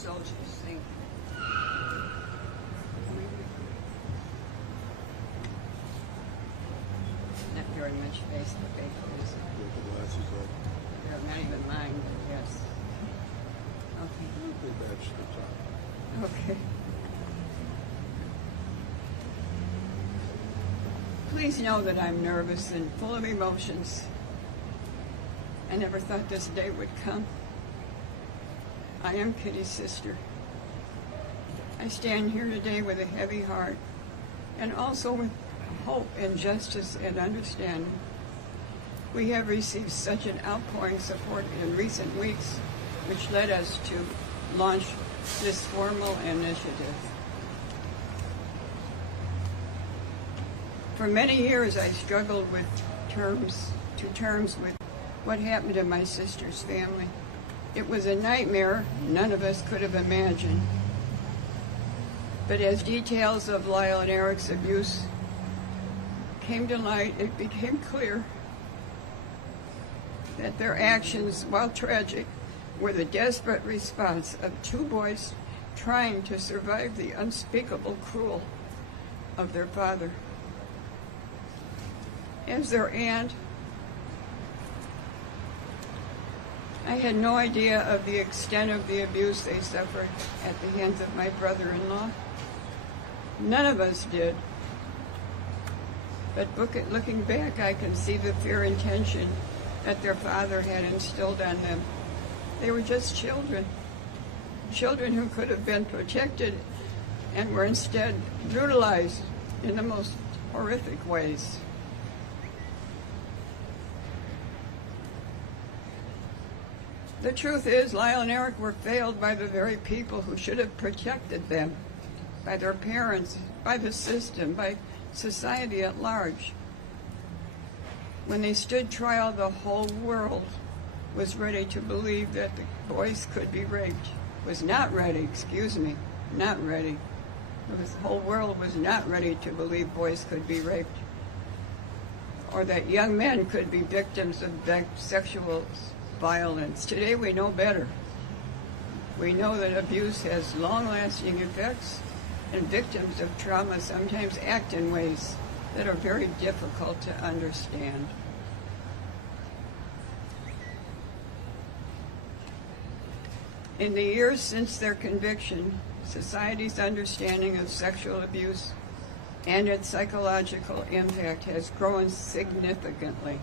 soldiers sing. Not very much face to face. Get the glasses off. They're not even mine, but yes. Okay. They match the top. Okay. Please know that I'm nervous and full of emotions. I never thought this day would come. I am Kitty's sister. I stand here today with a heavy heart and also with hope and justice and understanding. We have received such an outpouring support in recent weeks, which led us to launch this formal initiative. For many years, I struggled with terms with what happened to my sister's family. It was a nightmare none of us could have imagined. But as details of Lyle and Eric's abuse came to light, it became clear that their actions, while tragic, were the desperate response of two boys trying to survive the unspeakable cruelty of their father. As their aunt, I had no idea of the extent of the abuse they suffered at the hands of my brother-in-law. None of us did. But looking back, I can see the fear and tension that their father had instilled on them. They were just children who could have been protected and were instead brutalized in the most horrific ways. The truth is, Lyle and Eric were failed by the very people who should have protected them, by their parents, by the system, by society at large. When they stood trial, the whole world was ready to believe that the boys could be raped. Was not ready, not ready. The whole world was not ready to believe boys could be raped, or that young men could be victims of sexual violence. Today we know better. We know that abuse has long-lasting effects, and victims of trauma sometimes act in ways that are very difficult to understand. In the years since their conviction, society's understanding of sexual abuse and its psychological impact has grown significantly.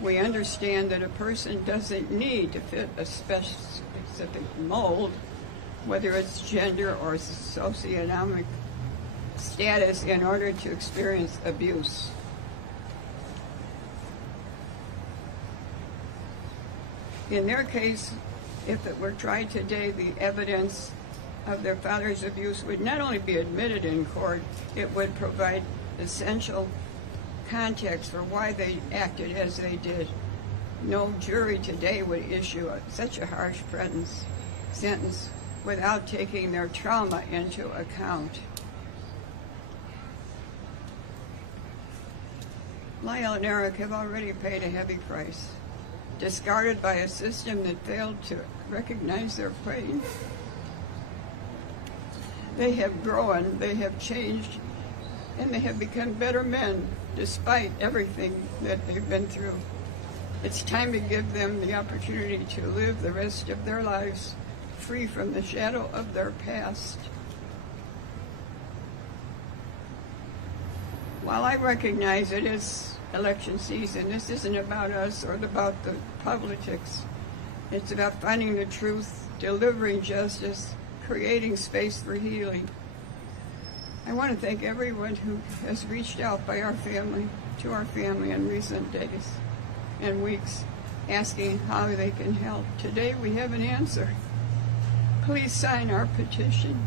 We understand that a person doesn't need to fit a specific mold, whether it's gender or socioeconomic status, in order to experience abuse. In their case, if it were tried today, the evidence of their father's abuse would not only be admitted in court, it would provide essential context for why they acted as they did. No jury today would issue such a harsh sentence without taking their trauma into account. Lyle and Eric have already paid a heavy price, discarded by a system that failed to recognize their pain. They have grown, they have changed, and they have become better men despite everything that they've been through. It's time to give them the opportunity to live the rest of their lives free from the shadow of their past. While I recognize it is election season, this isn't about us or about the politics. It's about finding the truth, delivering justice, creating space for healing. I want to thank everyone who has reached out to our family in recent days and weeks, asking how they can help. Today we have an answer. Please sign our petition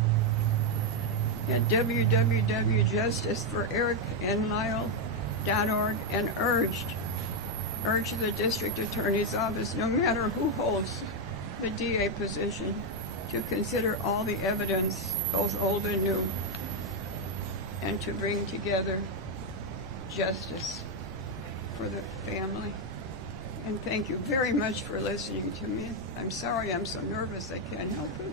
at www.justiceforericandlyle.org and urge the district attorney's office, no matter who holds the DA position, to consider all the evidence, both old and new, and to bring together justice for the family. And thank you very much for listening to me. I'm sorry I'm so nervous I can't help it.